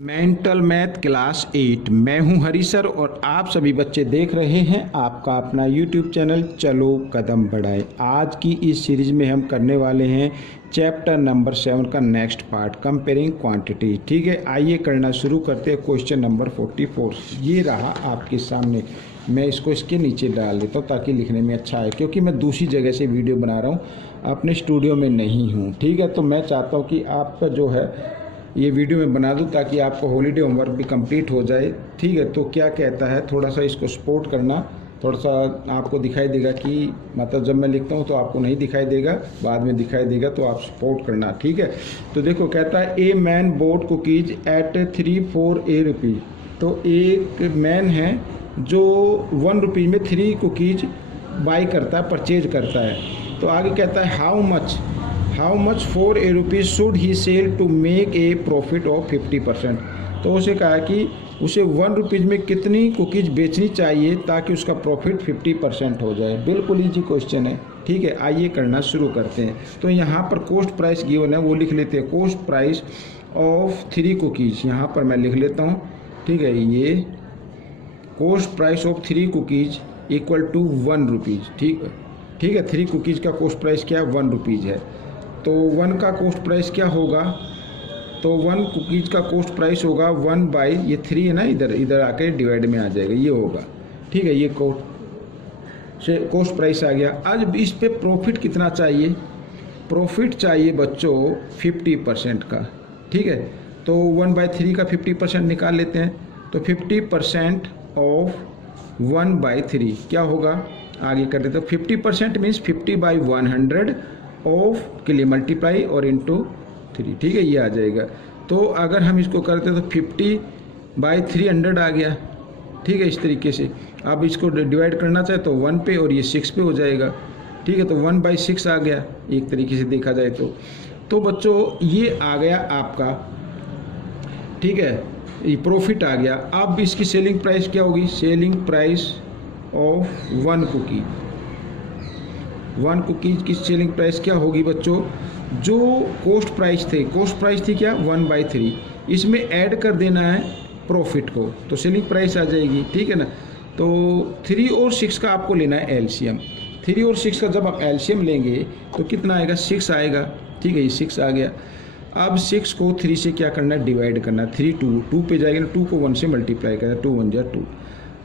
Mental math class 8। मैं हूं हरी sir और आप सभी बच्चे देख रहे हैं आपका अपना यूट्यूब चैनल चलो कदम बढ़ाए। आज की इस सीरीज में हम करने वाले हैं चैप्टर नंबर 7 का नेक्स्ट पार्ट कंपेयरिंग क्वांटिटी। ठीक है, आइए करना शुरू करते हैं। क्वेश्चन नंबर 44 ये रहा आपके सामने। मैं इसको इसके नीचे डाल देता हूँ ताकि लिखने में अच्छा आए, क्योंकि मैं दूसरी जगह से वीडियो बना रहा हूँ, अपने स्टूडियो में नहीं हूँ। ठीक है, तो मैं चाहता हूँ कि आपका जो है ये वीडियो में बना दूं ताकि आपका हॉलीडे होमवर्क भी कंप्लीट हो जाए। ठीक है, तो क्या कहता है, थोड़ा सा इसको सपोर्ट करना, थोड़ा सा आपको दिखाई देगा कि मतलब जब मैं लिखता हूं तो आपको नहीं दिखाई देगा, बाद में दिखाई देगा, तो आप सपोर्ट करना। ठीक है, तो देखो कहता है a man bought cookies at 3-4 rupees. तो एक मैन है जो 1 रुपीज़ में 3 कुकीज बाई करता है, परचेज करता है। तो आगे कहता है how much for rupees should he sell to make a profit of 50%। तो उसे कहा कि उसे 1 रुपीज़ में कितनी कुकीज़ बेचनी चाहिए ताकि उसका प्रॉफिट 50% हो जाए। बिल्कुल ईजी क्वेश्चन है। ठीक है, आइए करना शुरू करते हैं। तो यहाँ पर कॉस्ट प्राइस गिवन है, वो लिख लेते हैं। कॉस्ट प्राइस ऑफ 3 कुकीज़ यहाँ पर मैं लिख लेता हूँ। ठीक है, ये cost price of 3 cookies equal to 1 rupees. ठीक है, 3 कुकीज़ का कॉस्ट प्राइस क्या है, 1 रुपीज़ है। तो 1 का कॉस्ट प्राइस क्या होगा, तो 1 कुकीज़ का कॉस्ट प्राइस होगा 1 बाई ये 3 है ना, इधर आके डिवाइड में आ जाएगा, ये होगा। ठीक है, ये कॉस्ट प्राइस आ गया। आज इस पे प्रॉफिट कितना चाहिए, प्रॉफिट चाहिए बच्चों 50% का। ठीक है, तो 1/3 का 50% निकाल लेते हैं। तो 50% ऑफ 1/3 क्या होगा, आगे कर देते हैं। 50% मीन्स 50/100 ऑफ के लिए मल्टीप्लाई और इंटू 3। ठीक है, ये आ जाएगा। तो अगर हम इसको करते हैं तो 50/300 आ गया। ठीक है, इस तरीके से अब इसको डिवाइड करना चाहे तो 1 पे और ये 6 पे हो जाएगा। ठीक है, तो 1/6 आ गया एक तरीके से देखा जाए तो बच्चों ये आ गया आपका। ठीक है, ये प्रॉफिट आ गया। अब इसकी सेलिंग प्राइस क्या होगी, सेलिंग प्राइस ऑफ 1 कुकीज़ की सेलिंग प्राइस क्या होगी बच्चों, जो कॉस्ट प्राइस थी क्या 1/3, इसमें ऐड कर देना है प्रॉफिट को, तो सेलिंग प्राइस आ जाएगी। ठीक है ना, तो 3 और 6 का आपको लेना है एलसीएम। 3 और 6 का जब आप एलसीएम लेंगे तो कितना आएगा, 6 आएगा। ठीक है, ये 6 आ गया। अब 6 को 3 से क्या करना है, डिवाइड करना है। 3 2 पे जाएगा ना, 2 को 1 से मल्टीप्लाई करना, 2 1 जा 2।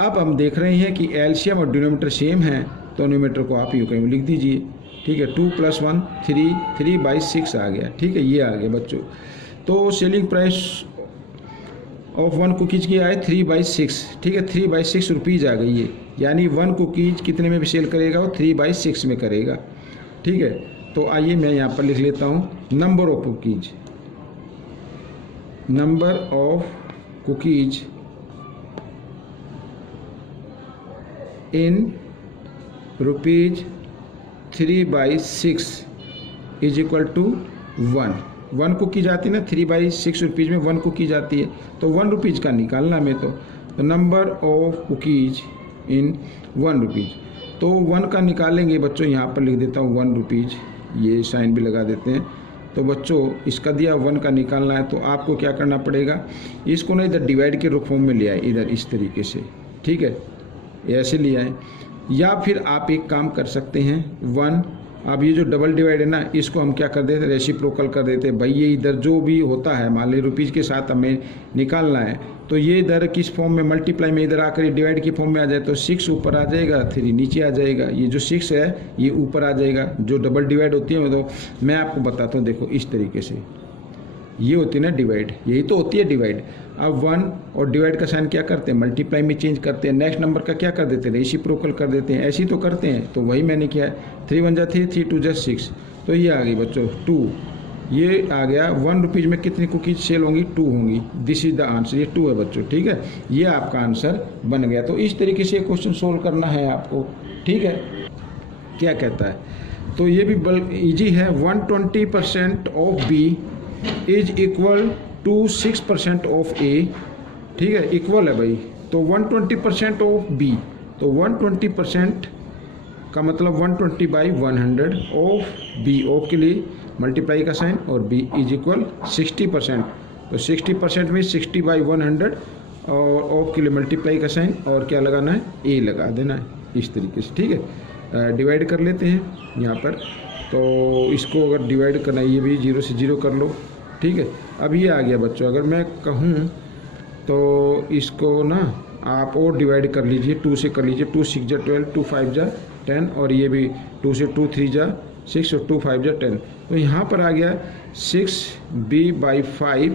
अब हम देख रहे हैं कि एलसीएम और डिनोमिनेटर सेम है, तो न्यूमरेटर को आप यूँ कहीं लिख दीजिए। ठीक है, 2 + 1 3, 3/6 आ गया। ठीक है, ये आ गया बच्चों। तो सेलिंग प्राइस ऑफ 1 कुकीज़ की आए 3/6। ठीक है, 3/6 रुपीज़ आ गई है, यानी 1 कुकीज़ कितने में भी सेल करेगा, वो 3/6 में करेगा। ठीक है, तो आइए मैं यहाँ पर लिख लेता हूँ number of cookies in rupees 3/6 is equal to 1 cookies आती है ना, 3/6 रुपीज़ में 1 कुकीज़ आती है, तो 1 रुपीज़ का निकालना हमें। तो number of cookies in 1 rupees, तो 1 का निकालेंगे बच्चों। यहाँ पर लिख देता हूँ 1 रुपीज़, ये साइन भी लगा देते हैं। तो बच्चों इसका दिया 1 का निकालना है, तो आपको क्या करना पड़ेगा, इसको ना इधर डिवाइड के रूप में ले आए, इधर इस तरीके से। ठीक है, ऐसे ले आए, या फिर आप एक काम कर सकते हैं 1। अब ये जो डबल डिवाइड है ना, इसको हम क्या कर देते हैं, रेसिप्रोकल कर देते हैं। भाई ये इधर जो भी होता है, मान ली रुपीज़ के साथ हमें निकालना है, तो ये इधर किस फॉर्म में, मल्टीप्लाई में इधर आकर डिवाइड की फॉर्म में आ जाए, तो 6 ऊपर आ जाएगा, 3 नीचे आ जाएगा। ये जो 6 है ये ऊपर आ जाएगा। जो डबल डिवाइड होती है, तो मैं आपको बताता हूँ, देखो इस तरीके से ये होती है ना डिवाइड, यही तो होती है डिवाइड। अब 1 और डिवाइड का साइन क्या करते हैं, मल्टीप्लाई में चेंज करते हैं। नेक्स्ट नंबर का क्या कर देते हैं, रेसिप्रोकल कर देते हैं। ऐसे ही तो करते हैं, तो वही मैंने किया है। 3 1 जा 3, 3 2 जा 6, तो ये आ गई बच्चों 2। ये आ गया 1 रुपीज़ में कितनी कुकीज सेल होंगी, 2 होंगी। दिस इज द आंसर, ये 2 है बच्चों। ठीक है, ये आपका आंसर बन गया। तो इस तरीके से क्वेश्चन सोल्व करना है आपको। ठीक है, क्या कहता है, तो ये भी ईजी है। 120% of B is equal to 6% of A. ठीक है, इक्वल है भाई, तो 120% ऑफ बी, तो 120% का मतलब 120/100 ऑफ बी, ऑफ के लिए मल्टीप्लाई का साइन और बी इज इक्वल 60%। तो 60% में 60/100 और ऑफ के लिए मल्टीप्लाई का साइन और क्या लगाना है, ए लगा देना है इस तरीके से। ठीक है, डिवाइड कर लेते हैं यहाँ पर। तो इसको अगर डिवाइड करना है, ये भी 0 से 0 कर लो। ठीक है, अब ये आ गया बच्चों, अगर मैं कहूँ तो इसको ना आप और डिवाइड कर लीजिए, 2 से कर लीजिए। 2 6 जा 12, 2 5 जा 10 और ये भी 2 से 2 3 जा 6 और 2 5 जा 10। तो यहाँ पर आ गया 6b/5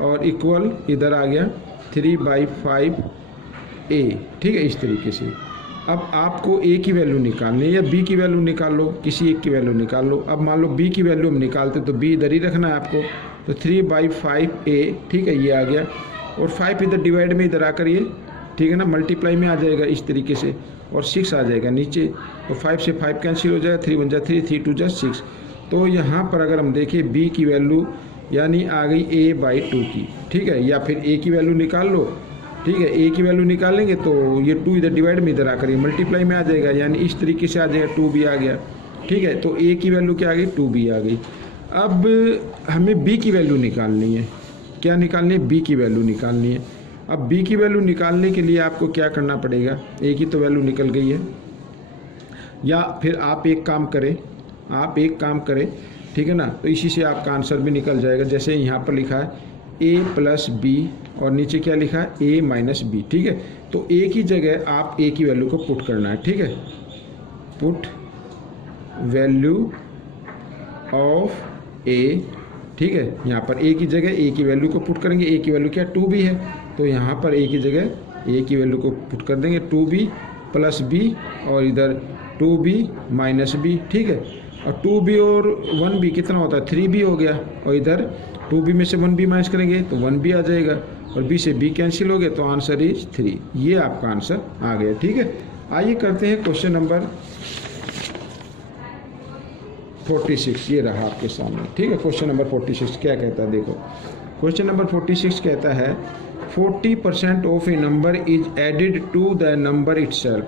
और इक्वल इधर आ गया 3/5a। ठीक है, इस तरीके से। अब आपको a की वैल्यू निकालनी है या b की वैल्यू निकाल लो, किसी एक की वैल्यू निकाल लो। अब मान लो b की वैल्यू हम निकालते तो b इधर ही रखना है आपको, तो 3/5a। ठीक है, ये आ गया और 5 इधर डिवाइड में इधर आकर ये, ठीक है ना, मल्टीप्लाई में आ जाएगा इस तरीके से और 6 आ जाएगा नीचे। तो 5 से 5 कैंसिल हो जाएगा, 3 1 जा 3, 3 2 जा 6। तो यहाँ पर अगर हम देखें b की वैल्यू यानी आ गई a/2 की। ठीक है, या फिर a की वैल्यू निकाल लो। ठीक है, a की वैल्यू निकालेंगे तो ये 2 इधर डिवाइड में इधर आकर ये मल्टीप्लाई में आ जाएगा, यानी इस तरीके से आ जाएगा, 2b आ गया। ठीक है, तो a की वैल्यू क्या आ गई, 2b आ गई। अब हमें b की वैल्यू निकालनी है। क्या निकालनी है, b की वैल्यू निकालनी है। अब b की वैल्यू निकालने के लिए आपको क्या करना पड़ेगा, a की तो वैल्यू निकल गई है, या फिर आप एक काम करें, ठीक है ना, तो इसी से आपका आंसर भी निकल जाएगा। जैसे यहाँ पर लिखा है a+b और नीचे क्या लिखा है, a-b। ठीक है, तो a की जगह आप a की वैल्यू को पुट करना है। ठीक है, पुट वैल्यू ऑफ a। ठीक है, यहाँ पर a की जगह a की वैल्यू को पुट करेंगे। a की वैल्यू क्या, 2b है, तो यहाँ पर a की जगह a की वैल्यू को पुट कर देंगे, 2b + b और इधर 2b - b। ठीक है, और 2b और 1b कितना होता है, 3b हो गया, और इधर 2b में से 1b माइनस करेंगे तो 1b आ जाएगा, और b से b कैंसिल हो गया, तो आंसर इज 3। ये आपका आंसर आ गया। ठीक है, आइए करते हैं क्वेश्चन नंबर 46। ये रहा आपके सामने। ठीक है, क्वेश्चन नंबर 46 क्या कहता है, देखो क्वेश्चन नंबर 46 कहता है 40% of a number is added to the number itself.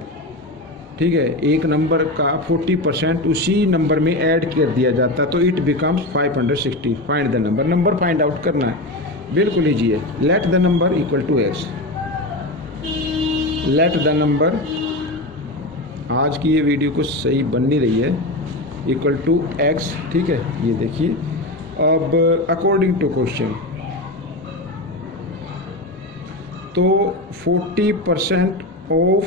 ठीक है, एक नंबर का 40% उसी नंबर में ऐड कर दिया जाता है तो it becomes 560। Find the number, number find out करना है, बिल्कुल ईजी है। Let the number equal to x, let the number, आज की ये वीडियो कुछ सही बन नहीं रही है, इक्वल टू x। ठीक है, ये देखिए। अब अकॉर्डिंग टू क्वेश्चन, तो 40% ऑफ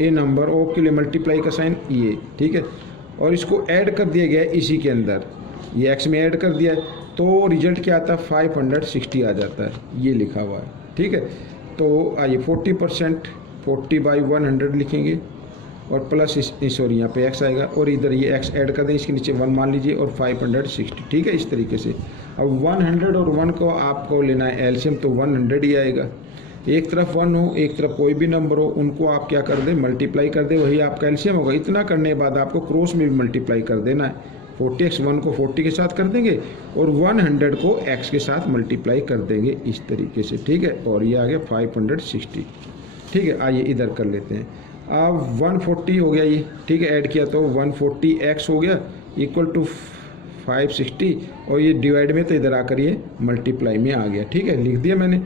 ए नंबर, ऑफ के लिए मल्टीप्लाई का साइन ये। ठीक है, और इसको ऐड कर दिया गया इसी के अंदर, ये x में ऐड कर दिया तो रिजल्ट क्या आता है, 560 आ जाता है, ये लिखा हुआ है। ठीक है, तो आइए 40% 40/100 लिखेंगे और प्लस सॉरी यहाँ पे x आएगा और इधर ये x ऐड कर दें, इसके नीचे 1 मान लीजिए और 560। ठीक है, इस तरीके से। अब 100 और 1 को आपको लेना है एलसीएम, तो 100 ही आएगा। एक तरफ 1 हो, एक तरफ कोई भी नंबर हो, उनको आप क्या कर दें, मल्टीप्लाई कर दें, वही आपका एलसीएम होगा। इतना करने के बाद आपको क्रॉस में भी मल्टीप्लाई कर देना है। 40x 1 को 40 के साथ कर देंगे और 100 को x के साथ मल्टीप्लाई कर देंगे इस तरीके से। ठीक है, और ये आ गया 560। ठीक है, आइए इधर कर लेते हैं। अब 140 हो गया ये। ठीक है, ऐड किया तो 140x हो गया इक्वल टू 560 और ये डिवाइड में तो इधर आकर ये मल्टीप्लाई में आ गया। ठीक है, लिख दिया मैंने।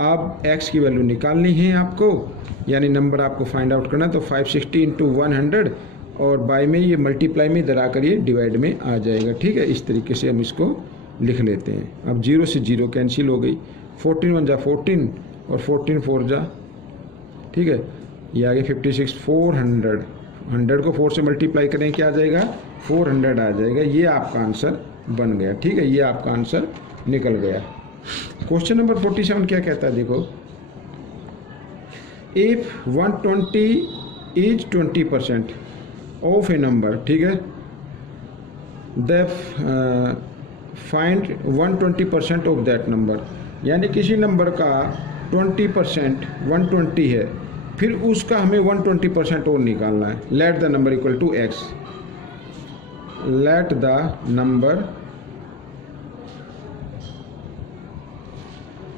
अब x की वैल्यू निकालनी है आपको, यानी नंबर आपको फाइंड आउट करना है, तो 560 × 100 और बाय में ये मल्टीप्लाई में इधर आकर ये डिवाइड में आ जाएगा। ठीक है, इस तरीके से हम इसको लिख लेते हैं। अब 0 से 0 कैंसिल हो गई, 14 1 जा 14 और 14 4 जा। ठीक है, ये आ गया 56। 400, 100 को 4 से मल्टीप्लाई करें क्या आ जाएगा, 400 आ जाएगा। ये आपका आंसर बन गया। ठीक है, ये आपका आंसर निकल गया। क्वेश्चन नंबर 47 क्या कहता है, देखो if 120 is 20% of a number. ठीक है, the find 120% of that number, यानी किसी नंबर का 20% 120 है, फिर उसका हमें 120% और निकालना है। Let the number equal to x, let the number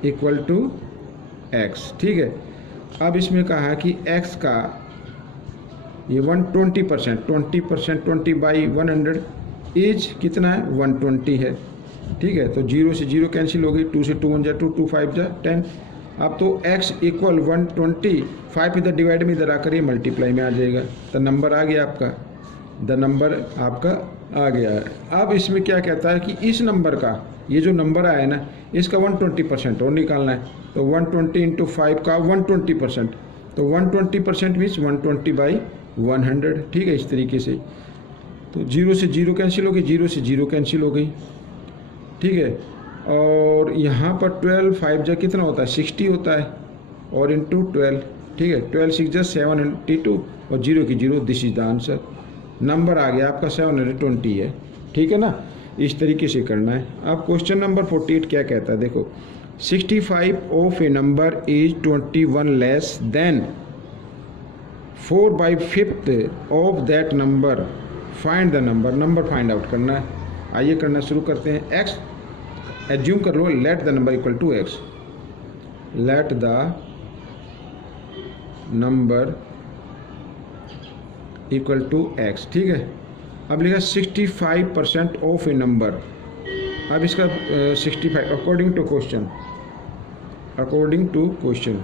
equal to x। ठीक है, अब इसमें कहा कि x का ये 120%, 20% 20/100 इज कितना है, 120 है। ठीक है। तो 0 से 0 कैंसिल हो गई, 2 से 2 1 जा 2, 2 5 जा 10। अब तो x इक्वल 125 इधर डिवाइड में इधर आकर ये मल्टीप्लाई में आ जाएगा। तो नंबर आ गया आपका, द नंबर आपका आ गया है। अब इसमें क्या कहता है कि इस नंबर का, ये जो नंबर आया ना, इसका 120% और निकालना है। तो 120 इंटू 5 का 120%, तो 120% मीन्स 120/100, ठीक है, इस तरीके से। तो 0 से 0 कैंसिल हो गई, 0 से 0 कैंसिल हो गई, ठीक है। और यहाँ पर 12 5 जा कितना होता है, 60 होता है, और इंटू 12, ठीक है। 12 6 जा 782 और 0 की 0, this is the answer. Number आ गया आपका 720 है, ठीक है ना। इस तरीके से करना है। अब क्वेश्चन नंबर 48 क्या कहता है, देखो 65 of a number is 21 less than 4/5 of that number, find the number. Number find out करना है। आइए करना शुरू करते हैं। एक्स एज्यूम कर लो, let the number equal to x, let the number equal to x, ठीक है। अब लिखा 65% ऑफ ए नंबर। अब इसका 65 according to question, according to question.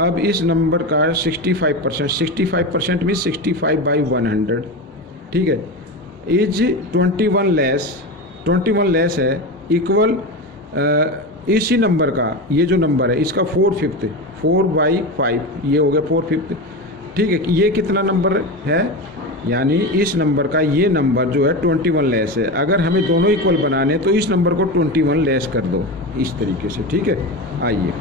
अब इस नंबर का 65% मीन 65/100, ठीक है, इज 21 लेस है, इक्वल इसी नंबर का, ये जो नंबर है इसका 4/5, 4/5 ये हो गया 4/5, ठीक है। ये कितना नंबर है, यानी इस नंबर का ये नंबर जो है 21 लेस है। अगर हमें दोनों इक्वल बनाने तो इस नंबर को 21 लेस कर दो, इस तरीके से, ठीक है। आइए,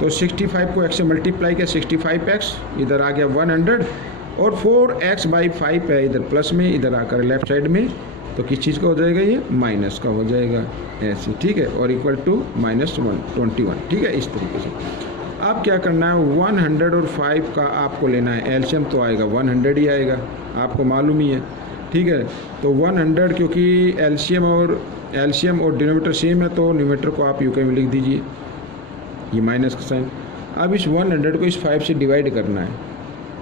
तो 65 को x से मल्टीप्लाई किया, 65x इधर आ गया 100, और 4x/5 है इधर प्लस में, इधर आकर लेफ्ट साइड में, तो किस चीज़ का हो जाएगा, ये माइनस का हो जाएगा, ऐसे, ठीक है। और इक्वल टू -121, ठीक है, इस तरीके से। अब क्या करना है, 105 का आपको लेना है एलसीएम, तो आएगा 100 ही आएगा, आपको मालूम ही है, ठीक है। तो 100 क्योंकि एलसीएम और डिनोमीटर सेम है, तो न्यूमेटर को आप यूके में लिख दीजिए, ये माइनस का साइन। अब इस 100 को इस 5 से डिवाइड करना है।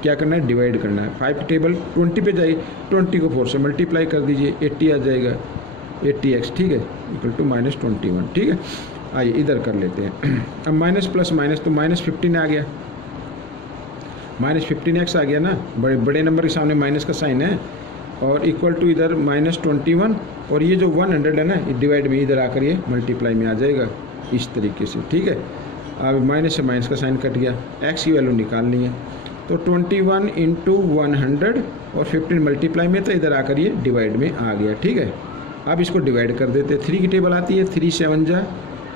क्या करना है, डिवाइड करना है। 5 की टेबल 20 पे जाइए, 20 को 4 से मल्टीप्लाई कर दीजिए, 80 आ जाएगा, 80x, ठीक है, इक्वल टू -21, ठीक है। आइए इधर कर लेते हैं। अब माइनस प्लस माइनस, तो -15 आ गया, -15x आ गया ना, बड़े नंबर के सामने माइनस का साइन है, और इक्वल टू इधर -21, और ये जो 100 है ना, डिवाइड में इधर आकर ये मल्टीप्लाई में आ जाएगा, इस तरीके से, ठीक है। अब माइनस से माइनस का साइन कट गया, x की वैल्यू निकालनी है, तो 21 इंटू 100 और 15 मल्टीप्लाई में, तो इधर आकर ये डिवाइड में आ गया, ठीक है। अब इसको डिवाइड कर देते, 3 की टेबल आती है, 3 7 जा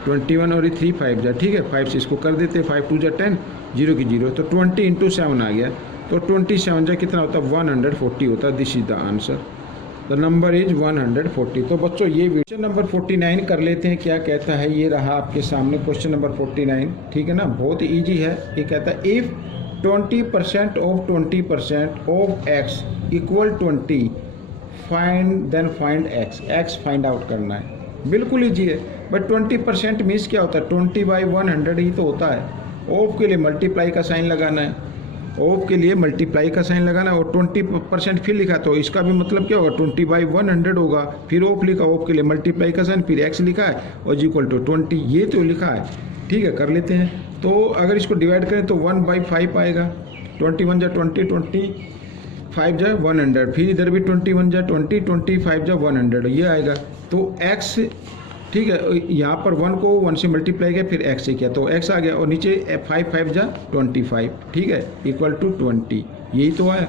21 और ये 3 5 जा, ठीक है, 5 से इसको कर देते, 5 2 जा 10, 0 की 0, तो 20 इंटू 7 आ गया, तो 27 जा कितना होता है, 140 होता है। This is the answer, the number is 140। तो बच्चों ये क्वेश्चन नंबर 49 कर लेते हैं, क्या कहता है, ये रहा आपके सामने क्वेश्चन नंबर 49, ठीक है ना, बहुत ईजी है। ये कहता है if 20% of 20% of x equal 20, find x find out करना है, बिल्कुल ईजी है। बट 20% मीन्स क्या होता है, 20/100 ही तो होता है। ऑफ के लिए मल्टीप्लाई का साइन लगाना है, ऑफ के लिए मल्टीप्लाई का साइन लगाना है, और 20% फिर लिखा, तो इसका भी मतलब क्या होगा, 20/100 होगा, फिर ऑफ लिखा, ऑफ के लिए मल्टीप्लाई का साइन, फिर x लिखा है, और इक्वल टू 20, ये तो लिखा है, ठीक है। कर लेते हैं, तो अगर इसको डिवाइड करें तो 1/5 आएगा, 21 जा 20, 25 जा 100, फिर इधर भी 21 जा 20, 25 जा 100, ये आएगा। तो x, ठीक है, यहाँ पर 1 को 1 से मल्टीप्लाई किया, फिर x से किया, तो x आ गया, और नीचे 5 5 जा 25, ठीक है, इक्वल टू 20, यही तो है।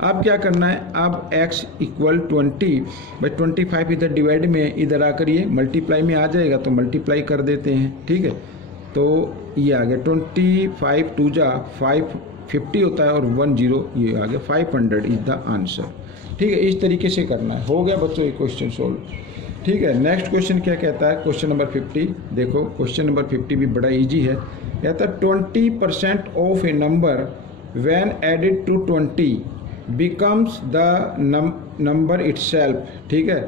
अब क्या करना है, अब x इक्वल 20/25 इधर डिवाइड में, इधर आकर ये मल्टीप्लाई में आ जाएगा, तो मल्टीप्लाई कर देते हैं, ठीक है। तो ये आ गया 25 2 जा 550 होता है, और 1 0 ये आ गया, 500 इज द आंसर, ठीक है। इस तरीके से करना है। हो गया बच्चों ये क्वेश्चन सोल्व, ठीक है। नेक्स्ट क्वेश्चन क्या कहता है, क्वेश्चन नंबर 50, देखो क्वेश्चन नंबर 50 भी बड़ा इजी है। कहता है 20% of a number when added to 20 becomes the number itself, ठीक है,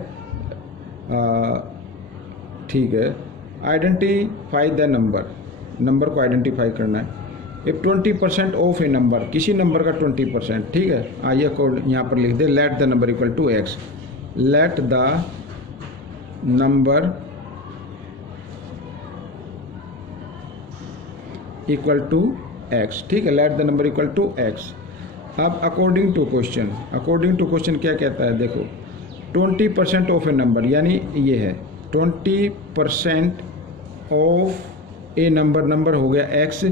ठीक है। आइडेंटिफाई द नंबर को आइडेंटिफाई करना है। इफ 20% ऑफ ए नंबर, किसी नंबर का 20%, ठीक है। आइए कोड यहाँ पर लिख दे, let the number equal to x, let the number equal to x, ठीक है, let the number equal to x. अब अकॉर्डिंग टू क्वेश्चन क्या कहता है, देखो 20% ऑफ ए नंबर, यानी ये है 20% ऑफ ए नंबर हो गया एक्स,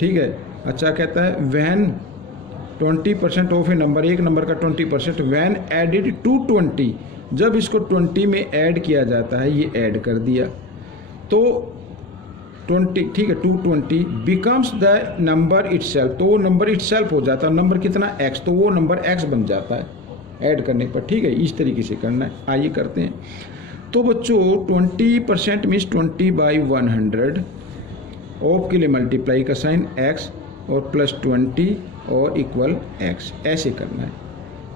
ठीक है। अच्छा कहता है व्हेन 20% ऑफ ए नंबर, एक नंबर का 20%, व्हेन एडिड टू 20, जब इसको 20 में ऐड किया जाता है, ये ऐड कर दिया तो 20, ठीक है, 220 बिकम्स द नंबर इटसेल्फ, तो वो नंबर इटसेल्फ हो जाता है, नंबर कितना x, तो वो नंबर x बन जाता है ऐड करने पर, ठीक है। इस तरीके से करना है, आइए करते हैं। तो बच्चों 20% मीन्स 20/100, ऑफ के लिए मल्टीप्लाई का साइन x और प्लस 20 और इक्वल x, ऐसे करना है,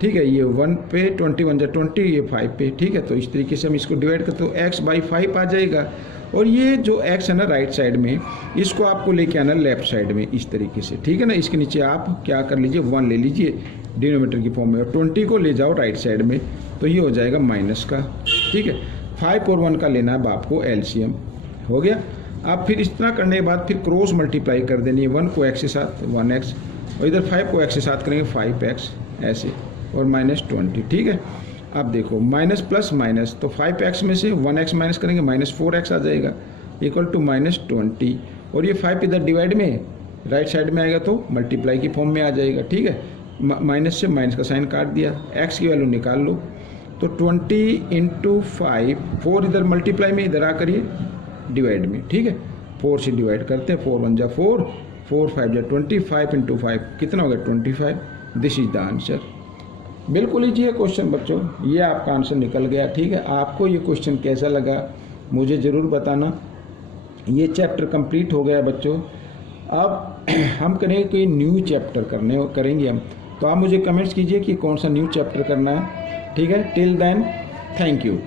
ठीक है। ये 1 पे 21 जा 20, ये 5 पे, ठीक है। तो इस तरीके से हम इसको डिवाइड करते तो x/5 आ जाएगा, और ये जो x है ना राइट साइड में, इसको आपको लेके आना लेफ्ट साइड में इस तरीके से, ठीक है ना। इसके नीचे आप क्या कर लीजिए, 1 ले लीजिए डिनोमीटर की फॉर्म में, और 20 को ले जाओ राइट साइड में, तो ये हो जाएगा माइनस का, ठीक है। 5 और 1 का लेना है आपको एलसीएम, हो गया। अब फिर इतना करने के बाद फिर क्रॉस मल्टीप्लाई कर देनी है, 1 को x के साथ 1x, और इधर 5 को x के साथ करेंगे 5x, ऐसे, और -20, ठीक है। अब देखो माइनस प्लस माइनस, तो 5x में से 1x माइनस करेंगे -4x आ जाएगा, इक्वल टू -20, और ये 5 इधर डिवाइड में राइट साइड में आएगा तो मल्टीप्लाई की फॉर्म में आ जाएगा, ठीक है। माइनस से माइनस का साइन काट दिया, x की वैल्यू निकाल लो, तो 20 × 5, 4 इधर मल्टीप्लाई में, इधर आ करिए डिवाइड में, ठीक है। 4 से डिवाइड करते हैं, 4 1 जा 4, 4 5 जा 20, 5 × 5 कितना हो गया 25, दिस इज द आंसर। बिल्कुल ईजी है क्वेश्चन बच्चों, ये आपका आंसर निकल गया, ठीक है। आपको ये क्वेश्चन कैसा लगा मुझे ज़रूर बताना। ये चैप्टर कंप्लीट हो गया बच्चों। अब हम करेंगे कोई न्यू चैप्टर करेंगे हम, तो आप मुझे कमेंट्स कीजिए कि कौन सा न्यू चैप्टर करना है, ठीक है। Till then thank you.